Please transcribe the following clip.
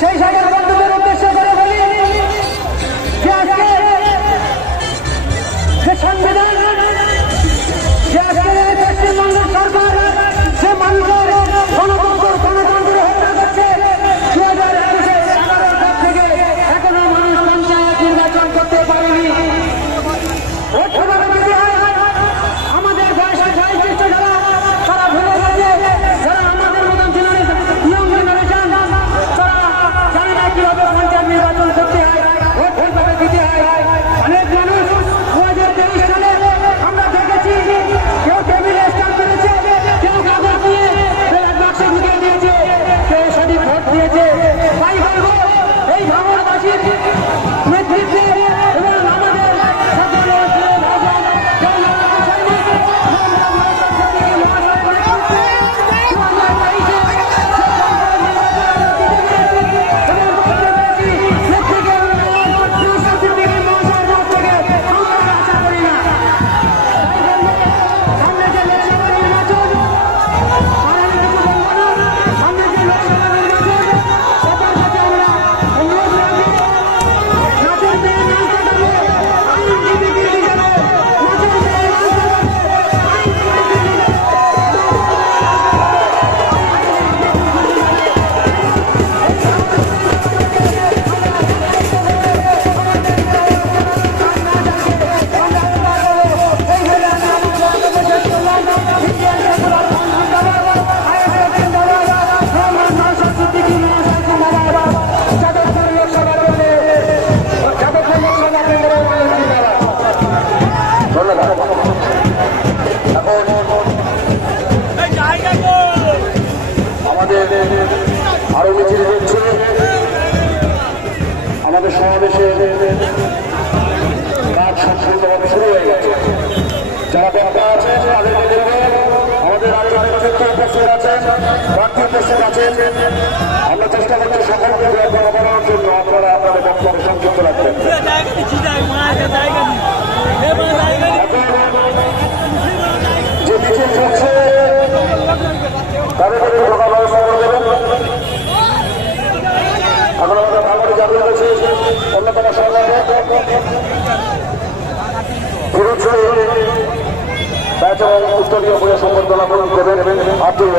সেই সকল বন্ধুদের উদ্দেশ্য করে বলি যে আজকে যে সংবিধান, যে আজকে পশ্চিমবঙ্গের সরকার যে মানুষের গণতন্ত্র হত্যা করছে, 2011 থেকে এখনো মানুষ পঞ্চায়েত নির্বাচন করতে পারেনি। আমাদের বয়সে বয়োজ্যেষ্ঠ যারা, তারা ভুলে গেছে, যারা আমাদের মতন ইয়ং জেনারেশন, তারা জানে না কিভাবে পঞ্চায়েত নির্বাচন করতে হয়, ভোট কিভাবে দিতে হয়। অনেক মানুষ 2023 সালে আমরা দেখেছি, কেউ টেবিলে স্ট্যাম্প করেছে, কেউ কাগজ দিয়ে বাক্সে ঢুকিয়ে দিয়েছে, কেউ সঠিক ভোট দিয়েছে। তাই বলবো, এই ভাঙড়বাসীর নেতৃত্বে এবং আমাদের আরো মিছিল হচ্ছে। আমাদের সমাবেশের কাজ সম্পূর্ণভাবে শুরু হয়ে গেছে। যারা বক্তা আছেন তাদেরকে দেখবে, আমাদের রাজ্যের নেতৃত্ব উপস্থিত আছেন, প্রার্থী উপস্থিত আছেন। আমরা চেষ্টা করছি সকলকে বলানোর জন্য আপনারা আপনাদের বক্তব্য সংযুক্ত রাখবেন। যে মিছিল চলছে তাদের ঢোকা ব্যবস্থা করে দেবেন। এখন আমাদের ভাঙড়ে জাতীয় রয়েছে অন্যতম সংগ্রামে ফিরোজ ব্যাচ এবং উত্তরীয় বইয়ে সম্বর্ধনা প্রদান করবেন আব্দুল